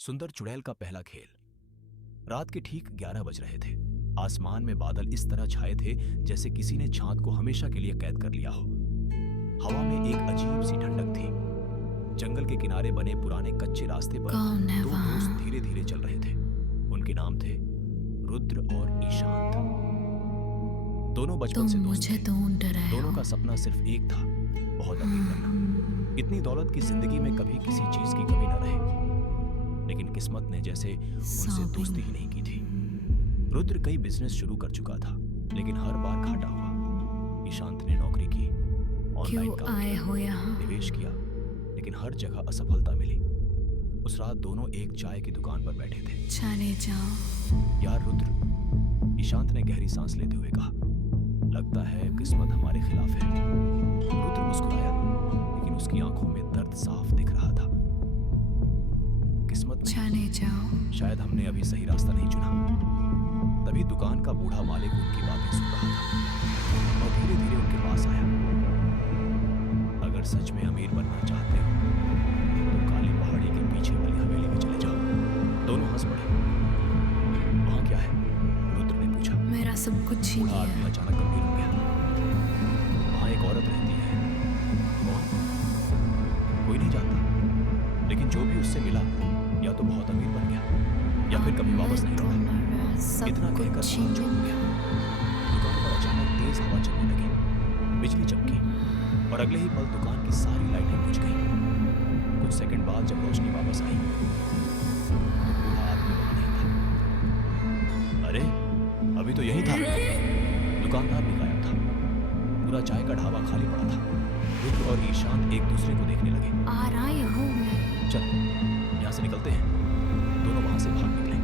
सुंदर चुड़ैल का पहला खेल। रात के ठीक 11 बज रहे थे। आसमान में बादल इस तरह छाए थे जैसे किसी ने चांद को हमेशा के लिए कैद कर लिया हो। हवा में एक अजीब सी ठंडक थी। जंगल के किनारे बने पुराने कच्चे रास्ते पर दो दोस्त धीरे धीरे चल रहे थे। उनके नाम थे रुद्र और ईशांत। दोनों बचपन से दोस्त थे। दोनों का सपना सिर्फ एक था, बहुत अमीर बनना। इतनी दौलत की जिंदगी में कभी किसी चीज की कमी न रहे। लेकिन किस्मत ने जैसे उनसे दोस्ती ही नहीं की थी। रुद्र कई बिजनेस शुरू कर चुका था, लेकिन हर बार घाटा हुआ। ईशांत ने नौकरी की, ऑनलाइन काम किया, निवेश किया, लेकिन हर जगह असफलता मिली। उस रात दोनों एक चाय की दुकान पर बैठे थे। चले जाओ यार रुद्र, ईशांत ने गहरी सांस लेते हुए कहा, लगता है किस्मत हमारे खिलाफ है। रुद्र मुस्कुराया, लेकिन उसकी आंखों में दर्द साफ दिख रहा था। किस्मत नहीं, चले जाओ। शायद हमने अभी सही रास्ता नहीं चुना। तभी दुकान का बूढ़ा मालिक उनकी बातें सुन रहा था और धीरे धीरे उनके पास आया। अगर सच में अमीर बनना चाहते हो तो काली पहाड़ी के पीछे वाली हवेली में चले जाओ। दोनों हंस पड़े। वहां क्या है? रुद्र ने पूछा। मेरा सब कुछ छीन बूढ़ा आदमी लिया। अचानक गंभीर हो गया। वहां एक औरत रहती है। कौन? कोई नहीं जानता, लेकिन जो भी उससे मिला या तो बहुत अमीर बन गया या फिर कभी वापस नहीं लौटा। इतना कहकर वहां चुप हो गया। दुकान पर अचानक तेज हवा चलने लगी, बिजली चमकी और अगले ही पल दुकान की सारी लाइटें बुझ गईं। कुछ सेकंड बाद जब रोशनी वापस आई तो बूढ़ा आदमी वहां नहीं था। अरे, अभी तो यही था। दुकानदार भी गायब था। पूरा चाय का ढाबा खाली पड़ा था। रुद्र और ईशांत एक दूसरे को देखने लगे। आ रहा हूँ मैं। चल, यहाँ से निकलते हैं। दोनों वहां से भाग निकले।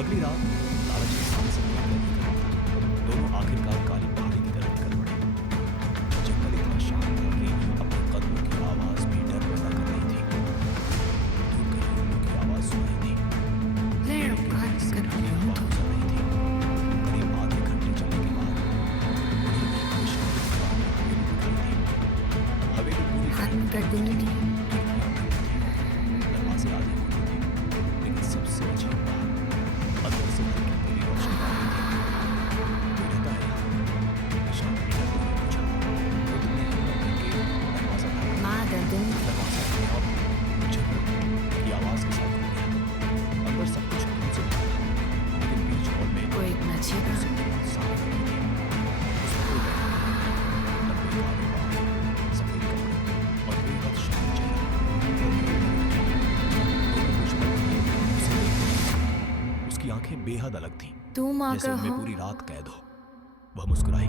अगली रात लालच के साथ से दोनों आखिरकार काली पहाड़ी की तरफ निकल पड़े। जंगल इतना शांत था कि अपने कदमों की आवाज भी डर पैदा कर रही थी। दूर कहीं उल्लू की आवाज सुनाई दी। पेड़ों के बीच से नदी हवा गुजर रही थी। करीब आधे घंटे चलने के बाद उन्हें एक विशाल पुरानी हवेली दिखाई दी। हवेली पूरी कर दूंगी। दरवाजे आधे खुले थे, लेकिन सबसे अजीब बात, अंदर से हल्की पीली रोशनी आ रही थी। कोई रहता है यहाँ? ईशांत ने डरते हुए पूछा। रुद्र ने हिम्मत करके दरवाजा खोला। माँ कर दूंगी। दरवाजा अपने आप झट की आवाज के साथ खुल गया। अंदर सब कुछ धुंध से भरा था, लेकिन बीच हॉल में कोई नचेगा। साफ रखी थी। उसमें कोई बैठा था। लंबे काले बाल, सफेद कपड़े और बेहद शांत चेहरा। उसकी आंखें बेहद अलग थीं, तुम आ जैसे गए उनमें हो। पूरी रात कैद हो। वह मुस्कुराई।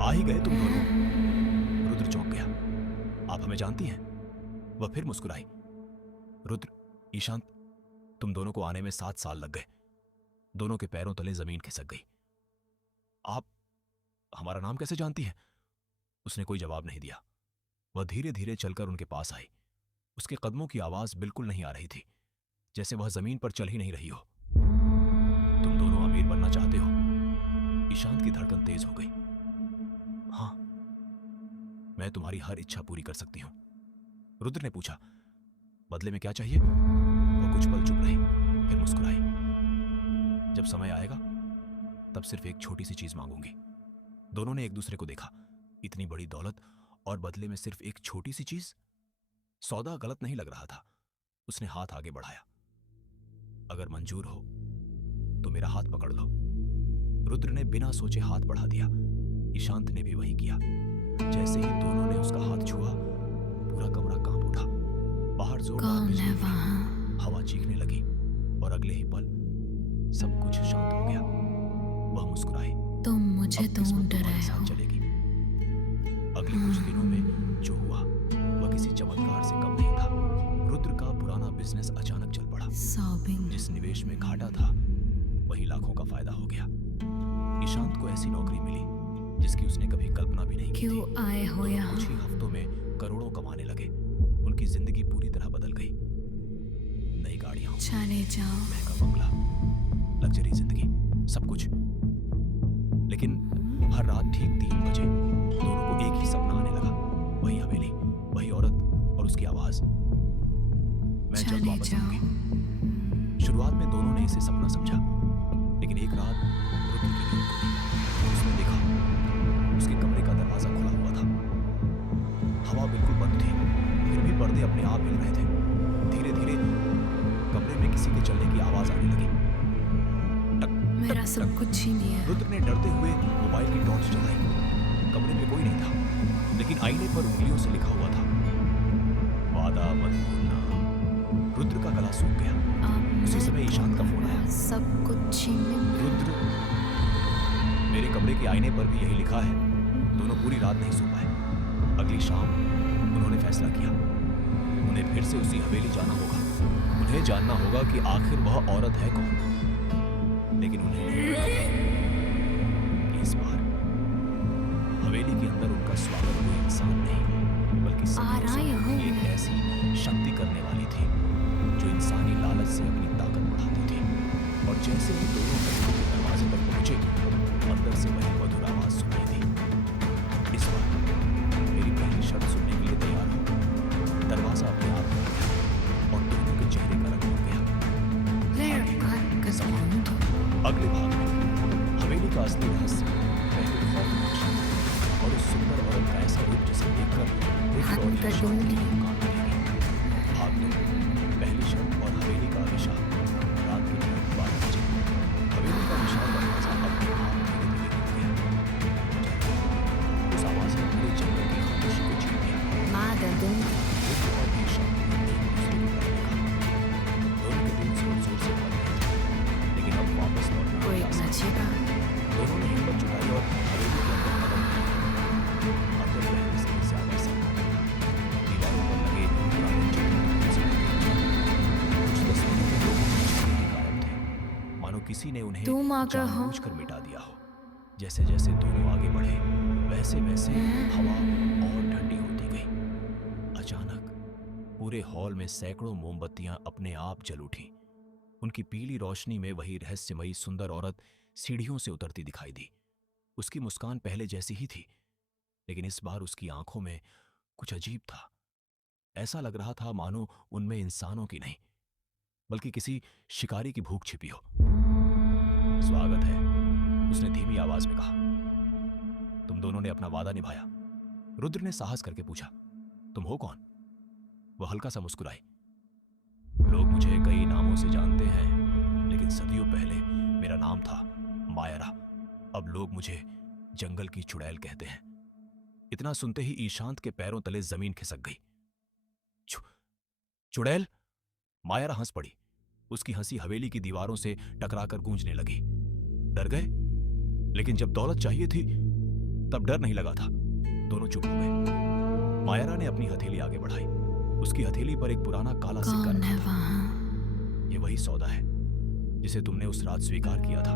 आ ही गए तुम दोनों। रुद्र चौंक गया। आप हमें जानती हैं? वह फिर मुस्कुराई। रुद्र, ईशांत, तुम दोनों को आने में 7 साल लग गए। दोनों के पैरों तले जमीन खिसक गई। आप हमारा नाम कैसे जानती हैं? उसने कोई जवाब नहीं दिया। वह धीरे धीरे चलकर उनके पास आई। उसके कदमों की आवाज बिल्कुल नहीं आ रही थी, जैसे वह जमीन पर चल ही नहीं रही हो। तुम दोनों अमीर बनना चाहते हो? ईशांत की धड़कन तेज हो गई। हाँ, मैं तुम्हारी हर इच्छा पूरी कर सकती हूं। रुद्र ने पूछा, बदले में क्या चाहिए? वो कुछ पल चुप रही, फिर मुस्कुराई। जब समय आएगा तब सिर्फ एक छोटी सी चीज मांगूंगी। दोनों ने एक दूसरे को देखा। इतनी बड़ी दौलत और बदले में सिर्फ एक छोटी सी चीज? सौदा गलत नहीं लग रहा था। उसने हाथ आगे बढ़ाया। अगर मंजूर हो तो मेरा हाथ पकड़ लो। रुद्र ने बिना सोचे हाथ बढ़ा दिया। ईशांत ने भी वही किया। जैसे ही दोनों ने उसका हाथ छुआ, पूरा कमरा कांप उठा। बाहर जोरदार बिजली हुई, हवा चीखने लगी और अगले ही पल सब कुछ शांत हो गया। वह मुस्कुराई। तुम मुझे किस्मत ढूंढ तुम्हारे रहे साथ हो। चलेगी। अगले कुछ दिनों में जो हुआ वह किसी चमत्कार से कम नहीं था। रुद्र का पुराना बिजनेस अचानक चल पड़ा। जिस निवेश में घाटा था, वहीं लाखों का फायदा हो गया। ईशांत को ऐसी नौकरी मिली जिसकी उसने कभी कल्पना भी नहीं की थी। क्यों आए हो यहाँ? कुछ ही हफ्तों में करोड़ों कमाने लगे। उनकी जिंदगी पूरी तरह बदल गई। नई गाड़ियां, चले जाओ। महंगा बंगला, लग्जरी जिंदगी, सब कुछ। लेकिन हर रात ठीक 3 बजे दोनों को एक ही सपना आने लगा। वही हवेली, वही औरत और उसकी आवाज। मैं जल्द चले वापस जाओ। आऊंगी। शुरुआत में दोनों ने इसे सपना समझा, लेकिन एक रात रुद्र की नींद खुली। उसने देखा उसके कमरे का दरवाजा खुला हुआ था। हवा बिल्कुल बंद थी, फिर भी पर्दे अपने आप हिल रहे थे। धीरे धीरे कमरे में किसी के चलने की आवाज आने लगी। टक मेरा टक सब टक। कुछ छीन लिया। रुद्र ने डरते हुए मोबाइल की टॉर्च जलाई। कमरे में कोई नहीं था, लेकिन आईने पर उंगलियों से लिखा हुआ था, वादा मत भूलना। रुद्र का गला सूख गया। अब उसी समय ईशान का फोन आया। सब कुछ छीन लिया। रुद्र, मेरे कमरे के आईने पर भी यही लिखा है। दोनों पूरी रात नहीं सो पाए। अगली शाम उन्होंने फैसला किया, उन्हें फिर से उसी हवेली जाना होगा। उन्हें जानना होगा कि आखिर वह औरत है कौन। लेकिन उन्हें नहीं पता था कि इस बार हवेली के अंदर उनका स्वागत कोई इंसान नहीं, बल्कि सदियों से उनकी एक ऐसी शक्ति करने वाली थी जो इंसानी लालच से अपनी ताकत बढ़ाती थी। और जैसे ही दोनों हवेली के दरवाजे तक पहुंचे, अंदर से वही मधुर आवाज सुनाई दी, इस बार मेरी पहली शर्त सुनने के लिए तैयार हो। दरवाजा अपने आप खुल गया और दोनों के चेहरे का रंग उड़ गया। अगले भाग में हवेली का असली रहस्य, पहले खौफनाक शब्द और उस सुंदर औरत का ऐसा रूप जिसे देखकर रुद्र और ईशान की आंखें कांप उठेंगी। भाग 2, पहली शर्त और हवेली का अभिशाप। रात के ठीक 12 बजे हवेली का विशाल दरवाजा अपने आप धीरे धीरे खुल गया। उस आवाज ने पूरे जंगल की खामोशी को छीन लिया। रुद्र और ईशान ने एक दूसरे की तरफ देखा। दोनों के दिल जोर जोर से धड़क रहे थे, लेकिन अब वापस लौटना कोई आसान नचेगा। दोनों ने हिम्मत जुटाई और हवेली के अंदर कदम रखे। अंदर पहले से भी ज्यादा सन्नाटा था। दीवारों पर लगे पुराने चित्र से कुछ तस्वीरों में लोगों के चेहरे ही गायब थे, मानो किसी ने उन्हें तुम आ गए हो। जानबूझकर मिटा दिया हो। जैसे जैसे दोनों आगे बढ़े, वैसे वैसे हवा और ठंडी होती गई। अचानक पूरे हॉल में सैकड़ों मोमबत्तियां अपने आप जल उठी। उनकी पीली रोशनी में वही रहस्यमयी सुंदर औरत सीढ़ियों से उतरती दिखाई दी। उसकी मुस्कान पहले जैसी ही थी, लेकिन इस बार उसकी आंखों में कुछ अजीब था। ऐसा लग रहा था मानो उनमें इंसानों की नहीं, बल्कि किसी शिकारी की भूख छिपी हो। स्वागत है, उसने धीमी आवाज में कहा। तुम दोनों ने अपना वादा निभाया। रुद्र ने साहस करके पूछा, तुम हो कौन? वह हल्का सा मुस्कुराई। लोग मुझे कई नामों से जानते हैं, लेकिन सदियों पहले मेरा नाम था मायरा। अब लोग मुझे जंगल की चुड़ैल कहते हैं। इतना सुनते ही ईशांत के पैरों तले जमीन खिसक गई। चुड़ैल? मायरा हंस पड़ी। उसकी हंसी हवेली की दीवारों से टकराकर गूंजने लगी। डर गए? लेकिन जब दौलत चाहिए थी तब डर नहीं लगा था। दोनों चुप हो गए। मायरा ने अपनी हथेली आगे बढ़ाई। उसकी हथेली पर एक पुराना काला सिक्का कौन रखा है था। वहाँ? ये वही सौदा है जिसे तुमने उस रात स्वीकार किया था,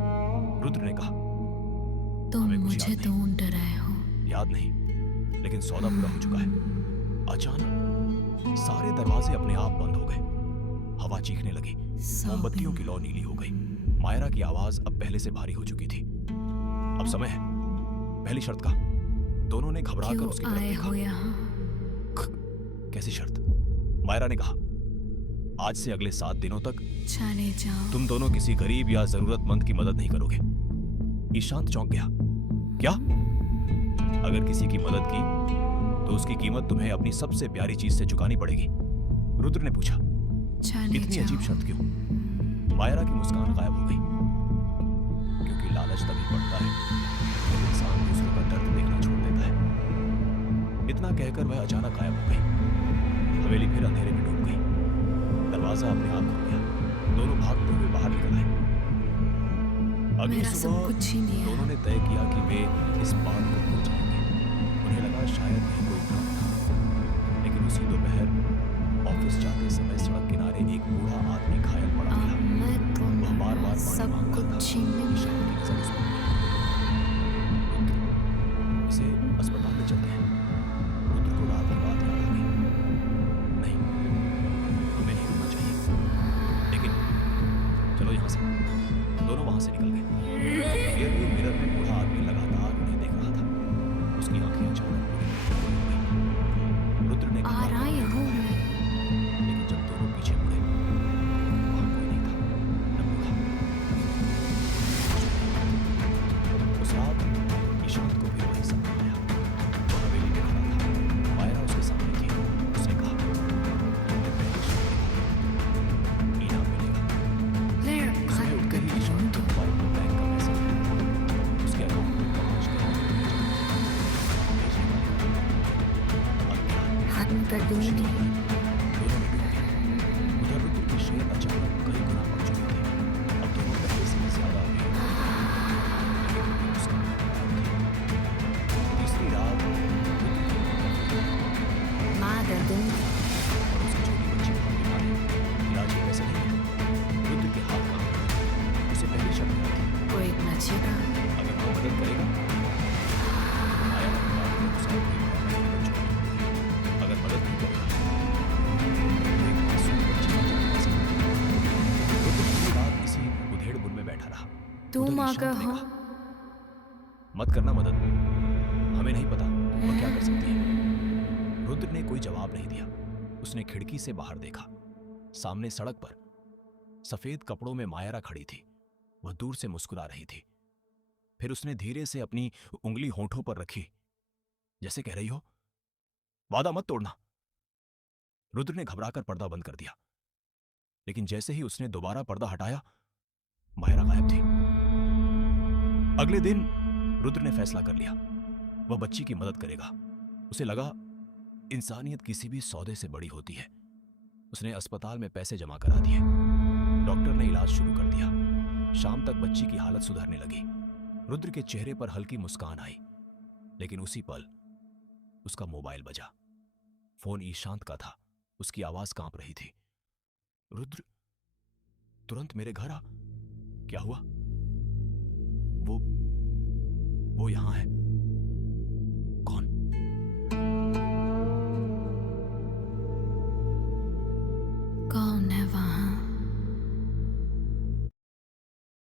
रुद्र ने कहा। तुम हमें कुछ मुझे याद ढूंढ रहे हो। याद नहीं, लेकिन सौदा पूरा हो चुका है। अचानक सारे दरवाजे अपने आप बंद हो गए। हवा चीखने लगी। मोमबत्तियों की लौ नीली हो गई। मायरा की आवाज अब पहले से भारी हो चुकी थी। अब समय है पहली शर्त का। दोनों ने घबराकर क्यों उसकी तरफ आए देखा। हो यहाँ? कैसी शर्त? मायरा ने कहा, आज से अगले 7 दिनों तक चले जाओ। तुम दोनों किसी गरीब या जरूरतमंद की मदद नहीं करोगे। ईशांत चौंक गया। क्या? अगर किसी की मदद की तो उसकी कीमत तुम्हें अपनी सबसे प्यारी चीज से चुकानी पड़ेगी। रुद्र ने पूछा, चले इतनी जाओ। अजीब शर्त क्यों? मायरा की मुस्कान गायब हो गई। क्योंकि लालच तभी बढ़ता है जब इंसान दूसरों का दर्द देखना छोड़ देता है। इतना कहकर वह अचानक गायब हो गई। हवेली फिर अंधेरे में डूब गई। दरवाजा अपने आप खुल गया। दोनों भागते हुए बाहर निकल आए। अगली मेरा सब सुबह कुछ छीन लिया। दोनों ने तय किया कि वे इस बात को भूल जाएंगे। उन्हें लगा शायद यह कोई भ्रम था, लेकिन उसी दोपहर ऑफिस जाते समय सड़क किनारे एक बूढ़ा आदमी घायल पड़ा अब मिला। मैं तुम वह बार-बार पानी सब मांग रहा था। कुछ छीन लिया। ईशान की नजर उस पर पड़ी। रुद्र, इसे अस्पताल ले चलते हैं। रुद्र को रात की बात याद आ गई। नहीं, हमें नहीं रुकना चाहिए। लेकिन चलो यहाँ से। दोनों वहां से निकल गए। रियरव्यू मिरर में बूढ़ा आदमी लगातार उन्हें देख रहा था। उसकी आंखें अचानक पूरी बंद हो गई। रुद्र ने आ रहा हूँ मैं। लेकिन जब दोनों पीछे मुड़े तुम उधर आ ईशांत गए ने हो। कहा, मत करना मदद, हमें नहीं पता वह क्या कर सकती है। रुद्र ने कोई जवाब नहीं दिया। उसने खिड़की से बाहर देखा। सामने सड़क पर सफेद कपड़ों में मायरा खड़ी थी। वह दूर से मुस्कुरा रही थी। फिर उसने धीरे से अपनी उंगली होठों पर रखी, जैसे कह रही हो, वादा मत तोड़ना। रुद्र ने घबराकर पर्दा बंद कर दिया, लेकिन जैसे ही उसने दोबारा पर्दा हटाया, मायरा गायब थी। अगले दिन रुद्र ने फैसला कर लिया, वह बच्ची की मदद करेगा। उसे लगा इंसानियत किसी भी सौदे से बड़ी होती है। उसने अस्पताल में पैसे जमा करा दिए। डॉक्टर ने इलाज शुरू कर दिया। शाम तक बच्ची की हालत सुधरने लगी। रुद्र के चेहरे पर हल्की मुस्कान आई, लेकिन उसी पल उसका मोबाइल बजा। फोन ईशांत का था। उसकी आवाज कांप रही थी। रुद्र, तुरंत मेरे घर आ। क्या हुआ? वो यहां है। कौन? कौन है